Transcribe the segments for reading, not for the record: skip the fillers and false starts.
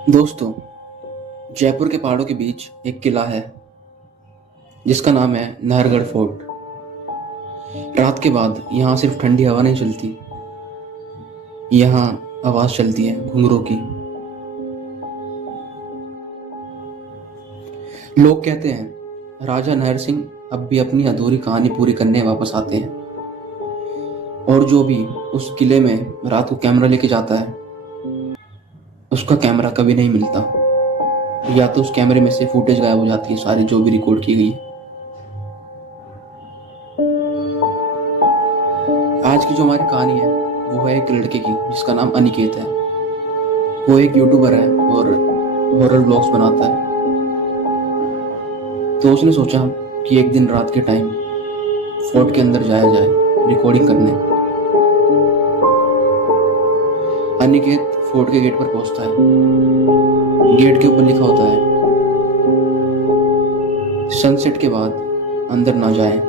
दोस्तों, जयपुर के पहाड़ों के बीच एक किला है जिसका नाम है नाहरगढ़ फोर्ट। रात के बाद यहाँ सिर्फ ठंडी हवा नहीं चलती, यहाँ आवाज चलती है घुंघरूं की। लोग कहते हैं राजा नहर सिंह अब भी अपनी अधूरी कहानी पूरी करने वापस आते हैं, और जो भी उस किले में रात को कैमरा लेके जाता है उसका कैमरा कभी नहीं मिलता, या तो उस कैमरे में से फुटेज गायब हो जाती है सारी जो भी रिकॉर्ड की गई है। आज की जो हमारी कहानी है वो है एक लड़के की जिसका नाम अनिकेत है। वो एक यूट्यूबर है और हॉरर ब्लॉग्स बनाता है। तो उसने सोचा कि एक दिन रात के टाइम फोर्ट के अंदर जाया जाए रिकॉर्डिंग करने। अनिकेत फोर्ट के गेट पर पहुंचता है। गेट के ऊपर लिखा होता है, सनसेट के बाद अंदर ना जाएं।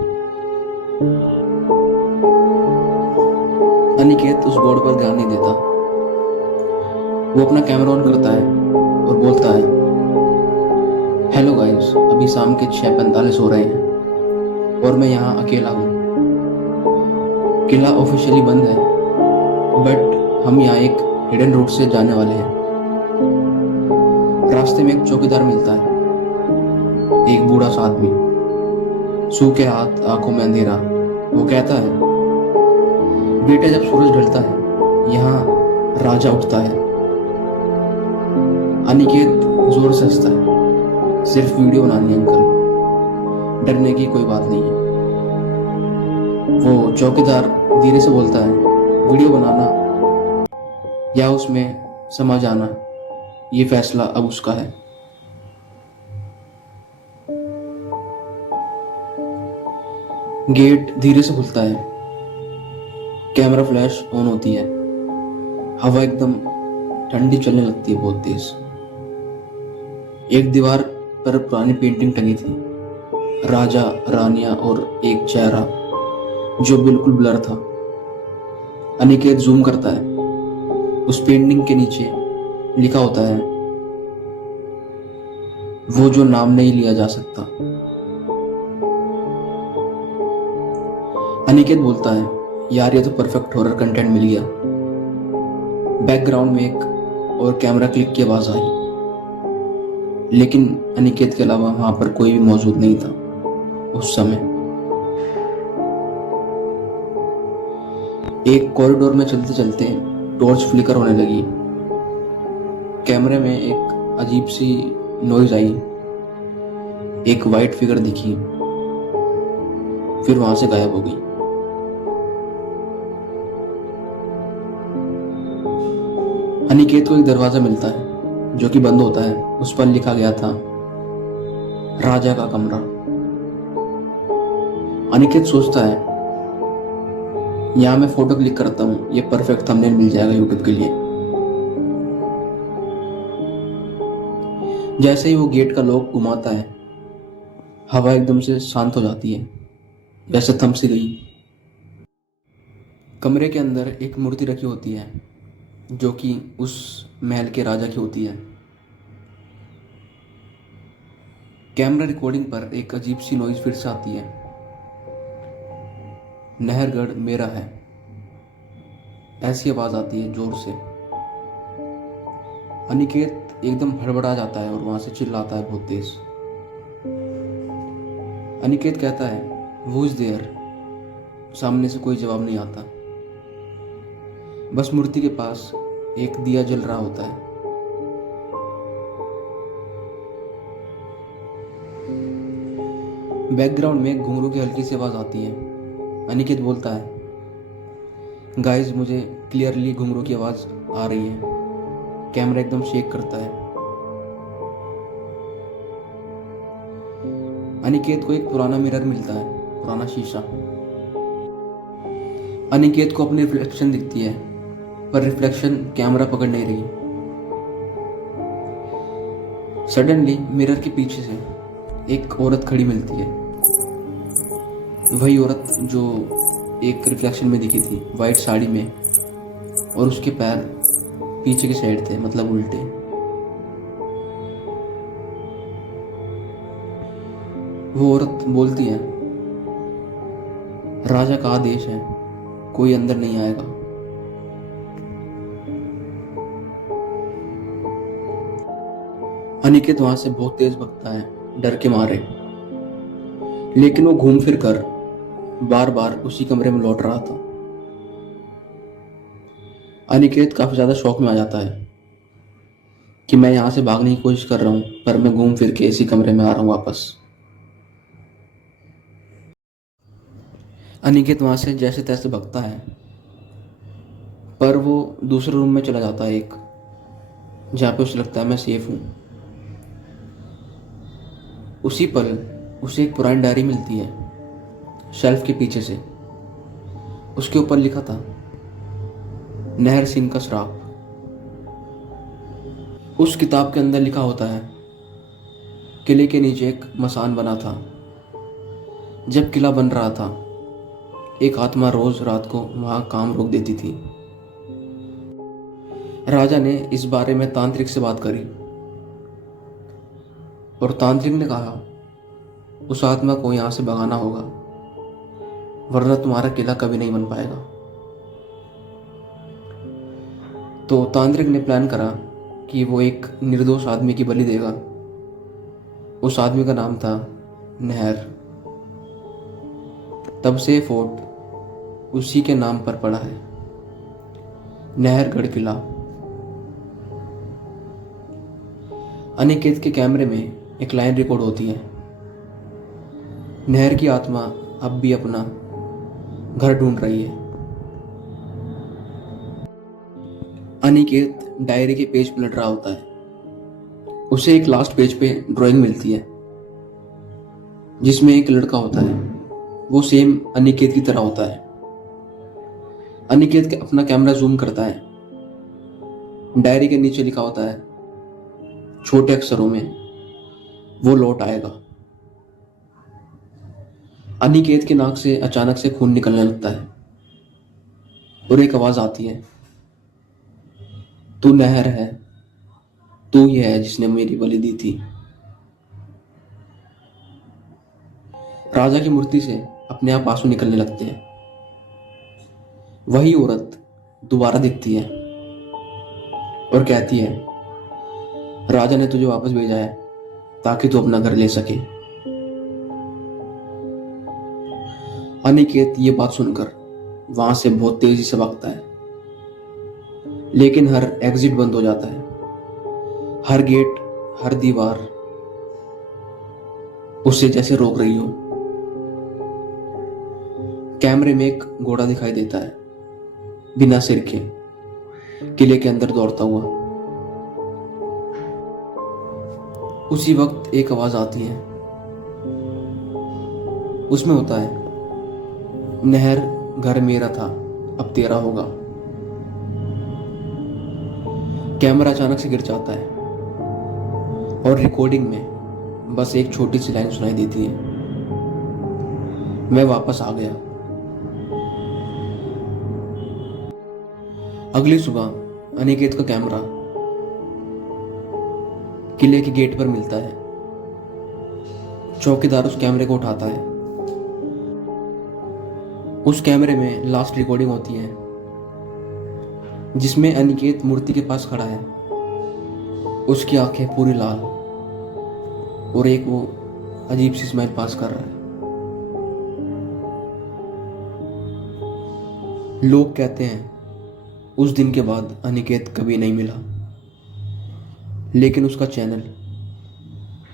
अनिकेत उस बोर्ड पर ध्यान नहीं देता। वो अपना कैमरा ऑन करता है और बोलता है, हेलो गाइस, अभी शाम के 6:45 हो रहे हैं और मैं यहाँ अकेला हूँ। किला ऑफिशियली बंद है, बट हम यहाँ एक हिडन रूट से जाने वाले हैं। रास्ते में एक चौकीदार मिलता है, एक बूढ़ा सा आदमी, सूखे हाथ, आंखों में अंधेरा। वो कहता है, बेटे जब सूरज ढलता है यहाँ राजा उठता है। अनिकेत जोर से हंसता है, सिर्फ वीडियो बनानी है अंकल, डरने की कोई बात नहीं है। वो चौकीदार धीरे से बोलता है, वीडियो बनाना या उसमें समा जाना, ये फैसला अब उसका है। गेट धीरे से खुलता है, कैमरा फ्लैश ऑन होती है, हवा एकदम ठंडी चलने लगती है बहुत तेज। एक दीवार पर पुरानी पेंटिंग टंगी थी, राजा, रानियां और एक चेहरा जो बिल्कुल ब्लर था। अनिकेत जूम करता है। उस पेंटिंग के नीचे लिखा होता है, वो जो नाम नहीं लिया जा सकता। अनिकेत बोलता है, यार ये तो परफेक्ट हॉरर कंटेंट मिल गया। बैकग्राउंड में एक और कैमरा क्लिक की आवाज आई, लेकिन अनिकेत के अलावा वहां पर कोई भी मौजूद नहीं था उस समय। एक कॉरिडोर में चलते चलते टॉर्च फ्लिकर होने लगी। कैमरे में एक अजीब सी नॉइज आई, एक वाइट फिगर दिखी, फिर वहां से गायब हो गई। अनिकेत को एक दरवाजा मिलता है जो कि बंद होता है। उस पर लिखा गया था, राजा का कमरा। अनिकेत सोचता है, यहां मैं फोटो क्लिक करता हूं, ये परफेक्ट थंबनेल मिल जाएगा यूट्यूब के लिए। जैसे ही वो गेट का लॉक घुमाता है, हवा एकदम से शांत हो जाती है, जैसे थम सी गई। कमरे के अंदर एक मूर्ति रखी होती है जो कि उस महल के राजा की होती है। कैमरा रिकॉर्डिंग पर एक अजीब सी नॉइज फिर से आती है, नहरगढ़ मेरा है, ऐसी आवाज आती है जोर से। अनिकेत एकदम हड़बड़ा जाता है और वहां से चिल्लाता है बहुत तेज। अनिकेत कहता है, वो इज देयर। सामने से कोई जवाब नहीं आता, बस मूर्ति के पास एक दिया जल रहा होता है। बैकग्राउंड में घुंघरू की हल्की सी आवाज आती है। अनिकेत बोलता है, गाइस मुझे क्लियरली घुंघरू की आवाज आ रही है। कैमरा एकदम शेक करता है। अनिकेत को एक पुराना मिरर मिलता है, पुराना शीशा। अनिकेत को अपनी रिफ्लेक्शन दिखती है, पर रिफ्लेक्शन कैमरा पकड़ नहीं रही। सडनली मिरर के पीछे से एक औरत खड़ी मिलती है, वही औरत जो एक रिफ्लेक्शन में दिखी थी, वाइट साड़ी में, और उसके पैर पीछे की साइड थे, मतलब उल्टे। वो औरत बोलती है, राजा का आदेश है, कोई अंदर नहीं आएगा। अनिकेत वहां से बहुत तेज भगता है डर के मारे, लेकिन वो घूम फिर कर बार बार उसी कमरे में लौट रहा था। अनिकेत काफी ज्यादा शौक में आ जाता है कि मैं यहां से भागने की कोशिश कर रहा हूं, पर मैं घूम फिर के इसी कमरे में आ रहा हूं वापस। अनिकेत वहां से जैसे तैसे भगता है, पर वो दूसरे रूम में चला जाता है, एक जहाँ पे उसे लगता है मैं सेफ हूँ। उसी पल उसे एक पुरानी डायरी मिलती है शेल्फ के पीछे से। उसके ऊपर लिखा था, नहर सिंह का श्राप। उस किताब के अंदर लिखा होता है, किले के नीचे एक मसान बना था। जब किला बन रहा था, एक आत्मा रोज रात को वहां काम रोक देती थी। राजा ने इस बारे में तांत्रिक से बात करी और तांत्रिक ने कहा, उस आत्मा को यहां से भगाना होगा, वरना तुम्हारा किला कभी नहीं बन पाएगा। तो तांत्रिक ने प्लान करा कि वो एक निर्दोष आदमी की बलि देगा। उस आदमी का नाम था नहर। तब से फोर्ट उसी के नाम पर पड़ा है, नहरगढ़ किला। अनिकेत के कैमरे में एक लाइन रिकॉर्ड होती है, नहर की आत्मा अब भी अपना घर ढूंढ रही है। अनिकेत डायरी के पेज पलट रहा होता है। उसे एक लास्ट पेज पे ड्राइंग मिलती है जिसमें एक लड़का होता है, वो सेम अनिकेत की तरह होता है। अनिकेत अपना कैमरा जूम करता है। डायरी के नीचे लिखा होता है छोटे अक्षरों में, वो लौट आएगा। अनिकेत के नाक से अचानक से खून निकलने लगता है और एक आवाज आती है, तू नहर है, तू ही है जिसने मेरी बलि दी थी। राजा की मूर्ति से अपने आप आंसू निकलने लगते हैं। वही औरत दोबारा दिखती है और कहती है, राजा ने तुझे वापस भेजा है ताकि तू अपना घर ले सके। अनिकेत ये बात सुनकर वहां से बहुत तेजी से भागता है, लेकिन हर एग्जिट बंद हो जाता है। हर गेट, हर दीवार उसे जैसे रोक रही हो। कैमरे में एक घोड़ा दिखाई देता है, बिना सिर के, किले के अंदर दौड़ता हुआ। उसी वक्त एक आवाज आती है, उसमें होता है, नहर घर मेरा था, अब तेरा होगा। कैमरा अचानक से गिर जाता है और रिकॉर्डिंग में बस एक छोटी सी लाइन सुनाई देती है, मैं वापस आ गया। अगली सुबह अनिकेत का कैमरा किले के गेट पर मिलता है। चौकीदार उस कैमरे को उठाता है। उस कैमरे में लास्ट रिकॉर्डिंग होती है जिसमें अनिकेत मूर्ति के पास खड़ा है। उसकी आंखें पूरी लाल और एक वो अजीब सी स्माइल पास कर रहा है। लोग कहते हैं उस दिन के बाद अनिकेत कभी नहीं मिला, लेकिन उसका चैनल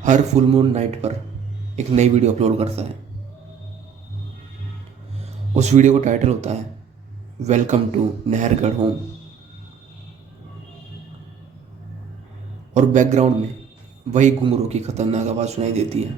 हर फुल मून नाइट पर एक नई वीडियो अपलोड करता है। उस वीडियो का टाइटल होता है, वेलकम टू नहरगढ़ होम। और बैकग्राउंड में वही घुंघरू की खतरनाक आवाज सुनाई देती है।